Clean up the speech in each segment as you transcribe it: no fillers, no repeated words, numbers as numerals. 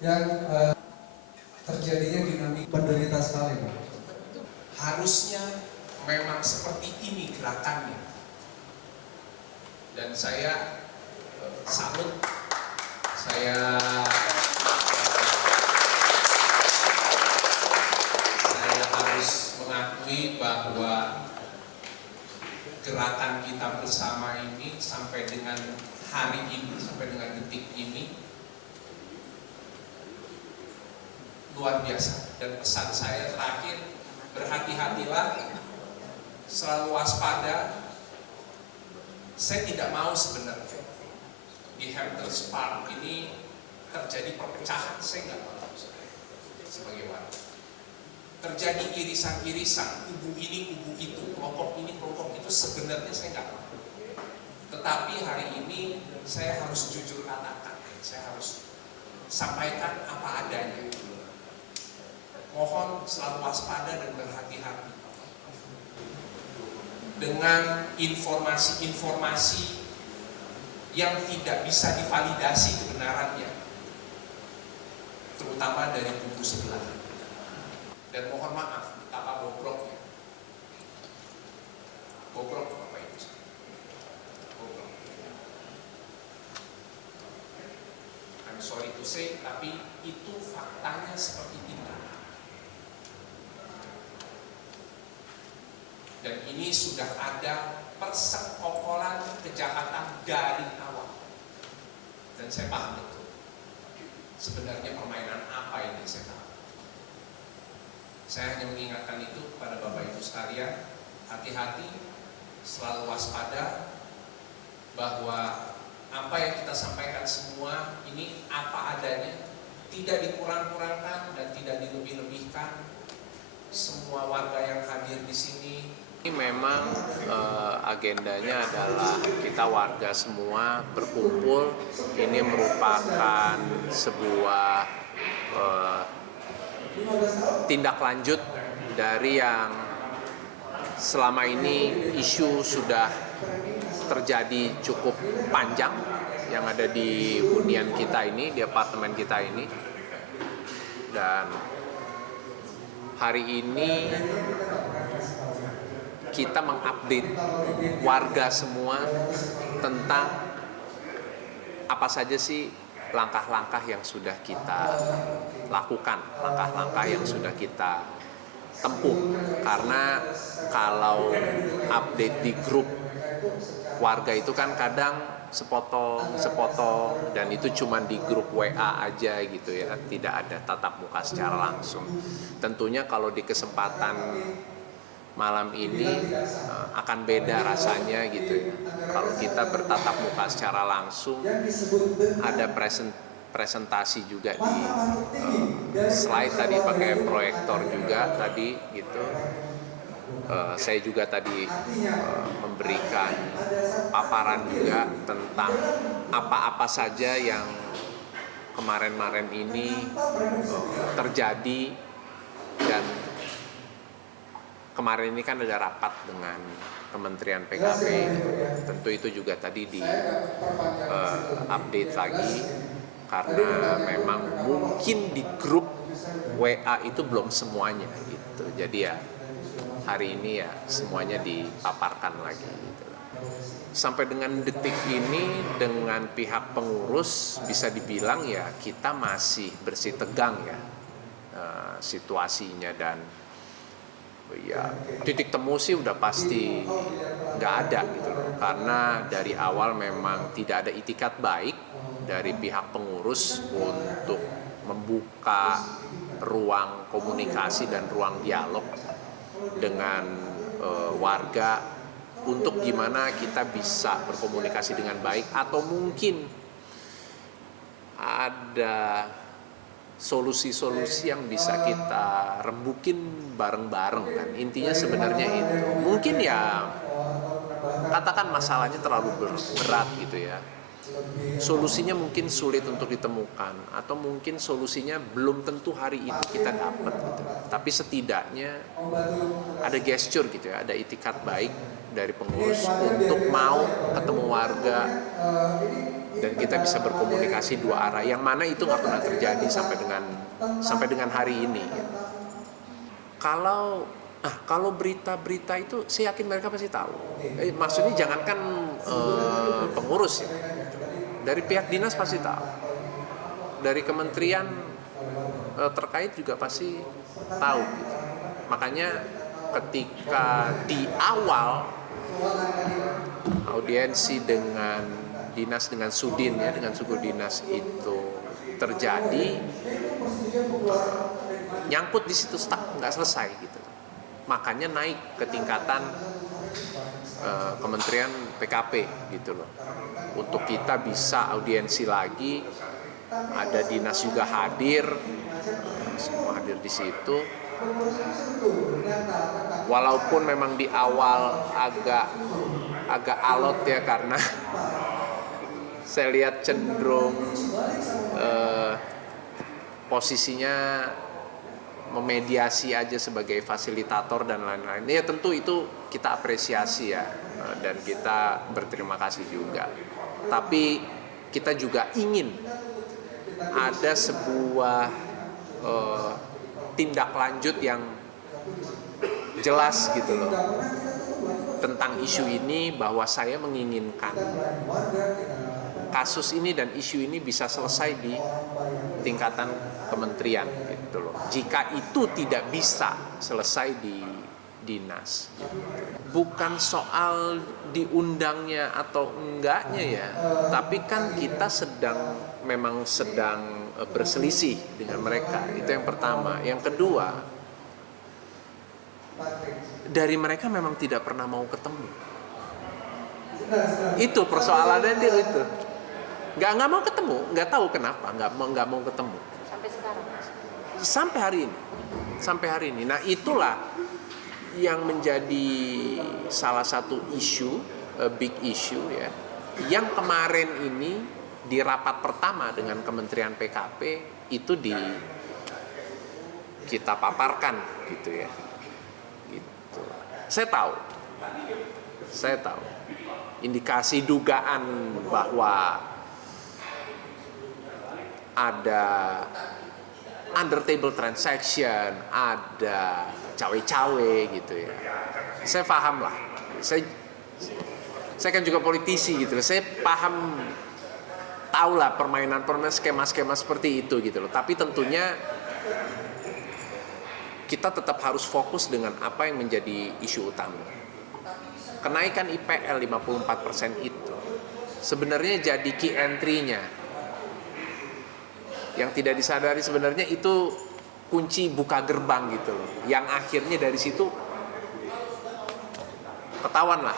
yang terjadinya dinamika penderita sekali. Harusnya memang seperti ini gerakannya. Dan saya salut, saya harus mengakui bahwa gerakan kita bersama ini sampai dengan hari ini, sampai dengan detik ini luar biasa. Dan pesan saya terakhir, berhati-hatilah, selalu waspada. Saya tidak mau sebenarnya di Hamptons Park ini terjadi perpecahan, saya nggak mau sebagai warga. Terjadi irisan-irisan, kubu ini, kubu itu, kelompok ini, kelompok itu, sebenarnya saya nggak mau. Tetapi hari ini saya harus jujur katakan, saya harus sampaikan apa adanya. Mohon selalu waspada dan berhati-hati dengan informasi-informasi yang tidak bisa divalidasi kebenarannya, terutama dari kubu sebelah. Dan mohon maaf, betapa bobroknya. Bobrok Bapak Ibu. Bobrok. I'm sorry to say, tapi itu faktanya seperti itu. Dan ini sudah ada persekongkolan kejahatan dari awal. Dan saya paham betul. Sebenarnya permainan apa ini saya tahu. Saya hanya mengingatkan itu kepada Bapak Ibu sekalian, hati-hati, selalu waspada bahwa apa yang kita sampaikan semua ini apa adanya, tidak dikurang-kurangkan dan tidak dilebih-lebihkan. Semua warga yang hadir di sini ini memang agendanya adalah kita warga semua berkumpul. Ini merupakan sebuah tindak lanjut dari yang selama ini isu sudah terjadi cukup panjang yang ada di hunian kita ini, di apartemen kita ini. Dan hari ini kita mengupdate warga semua tentang apa saja sih langkah-langkah yang sudah kita lakukan, langkah-langkah yang sudah kita tempuh. Karena kalau update di grup warga itu kan kadang sepotong dan itu cuma di grup WA aja gitu ya, tidak ada tatap muka secara langsung. Tentunya kalau di kesempatan malam ini akan beda rasanya gitu ya. Kalau kita bertatap muka secara langsung, ada presentasi juga di slide tadi pakai proyektor juga tadi gitu. Saya juga tadi memberikan paparan juga tentang apa-apa saja yang kemarin-kemarin ini terjadi. Dan kemarin ini kan ada rapat dengan Kementerian PKP, tentu itu juga tadi di update lagi karena memang mungkin di grup WA itu belum semuanya gitu. Jadi ya hari ini ya semuanya dipaparkan lagi gitu. Sampai dengan detik ini dengan pihak pengurus bisa dibilang ya kita masih bersih tegang ya situasinya. Dan ya titik temu sih udah pasti nggak ada gitu loh, karena dari awal memang tidak ada itikat baik dari pihak pengurus untuk membuka ruang komunikasi dan ruang dialog dengan warga untuk gimana kita bisa berkomunikasi dengan baik, atau mungkin ada solusi-solusi yang bisa kita rembukin bareng-bareng kan. Intinya sebenarnya itu. Mungkin ya katakan masalahnya terlalu berat gitu ya. Solusinya mungkin sulit untuk ditemukan, atau mungkin solusinya belum tentu hari ini kita dapat gitu. Tapi setidaknya ada gesture gitu ya, ada itikat baik dari pengurus untuk mau ketemu warga, dan kita bisa berkomunikasi dua arah, yang mana itu nggak pernah terjadi sampai dengan hari ini. Kalau berita-berita itu saya yakin mereka pasti tahu. Maksudnya jangankan pengurus ya, dari pihak dinas pasti tahu, dari kementerian terkait juga pasti tahu gitu. Makanya ketika di awal audiensi dengan dinas, dengan Sudin ya, dengan suku dinas itu terjadi, nyangkut di situ, stuck, nggak selesai gitu. Makanya naik ke tingkatan Kementerian PKP gitu loh. Untuk kita bisa audiensi lagi, ada dinas juga hadir, semua hadir di situ. Walaupun memang di awal agak alot ya, karena saya lihat cenderung posisinya memediasi aja sebagai fasilitator dan lain-lain. Ya tentu itu kita apresiasi ya, dan kita berterima kasih juga. Tapi kita juga ingin ada sebuah tindak lanjut yang jelas gitu loh tentang isu ini, bahwa saya menginginkan kasus ini dan isu ini bisa selesai di tingkatan kementerian gitu loh. Jika itu tidak bisa selesai di dinas, bukan soal diundangnya atau enggaknya ya, tapi kan kita memang sedang berselisih dengan mereka. Itu yang pertama. Yang kedua, dari mereka memang tidak pernah mau ketemu. Itu persoalannya itu. Nggak mau ketemu, nggak tahu kenapa nggak mau ketemu. Sampai sekarang. Sampai hari ini. Nah itulah yang menjadi salah satu isu, big issue ya, yang kemarin ini di rapat pertama dengan Kementerian PKP itu kita paparkan gitu ya. Gitu. Saya tahu indikasi dugaan bahwa ada under table transaction, ada cawe-cawe gitu ya. Saya paham lah. Saya kan juga politisi gitu loh. Saya tahu lah permainan skema-skema seperti itu gitu loh. Tapi tentunya kita tetap harus fokus dengan apa yang menjadi isu utama. Kenaikan IPL 54% itu sebenarnya jadi key entry-nya. Yang tidak disadari sebenarnya itu kunci buka gerbang gitu loh. Yang akhirnya dari situ ketahuan lah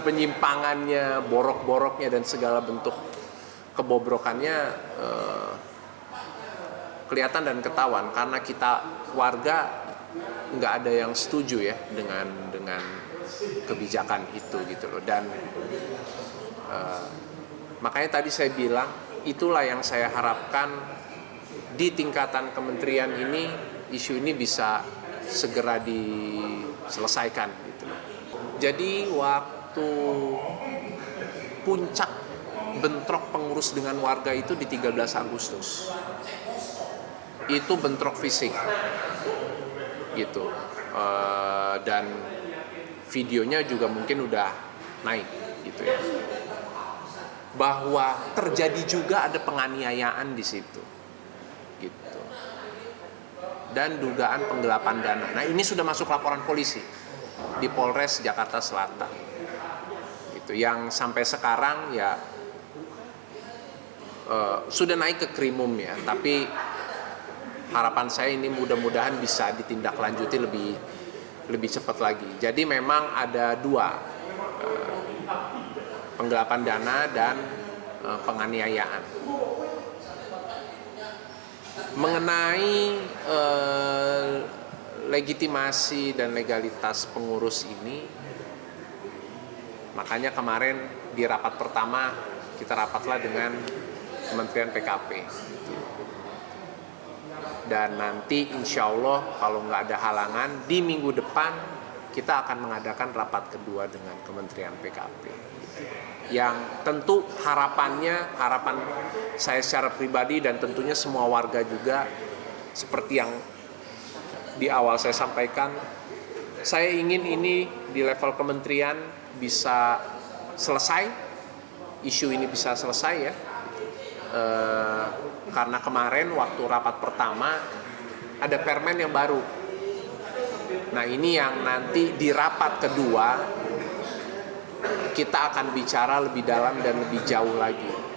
penyimpangannya, borok-boroknya dan segala bentuk kebobrokannya kelihatan dan ketahuan, karena kita warga nggak ada yang setuju ya dengan kebijakan itu gitu loh. Dan makanya tadi saya bilang, itulah yang saya harapkan di tingkatan kementerian ini, isu ini bisa segera diselesaikan gitu. Jadi waktu puncak bentrok pengurus dengan warga itu di 13 Agustus. Itu bentrok fisik gitu. Dan videonya juga mungkin udah naik gitu ya. Bahwa terjadi juga ada penganiayaan di situ gitu, dan dugaan penggelapan dana. Nah ini sudah masuk laporan polisi di Polres Jakarta Selatan gitu, yang sampai sekarang ya sudah naik ke Krimum ya, tapi harapan saya ini mudah-mudahan bisa ditindaklanjuti lebih cepat lagi. Jadi memang ada dua, penggelapan dana dan penganiayaan. Mengenai legitimasi dan legalitas pengurus ini, makanya kemarin di rapat pertama kita rapatlah dengan Kementerian PKP. Dan nanti insya Allah kalau nggak ada halangan, di minggu depan kita akan mengadakan rapat kedua dengan Kementerian PKP. yang tentu harapan saya secara pribadi dan tentunya semua warga juga seperti yang di awal saya sampaikan, saya ingin ini di level kementerian bisa selesai, isu ini bisa selesai ya, karena kemarin waktu rapat pertama ada permen yang baru. Nah ini yang nanti di rapat kedua kita akan bicara lebih dalam dan lebih jauh lagi.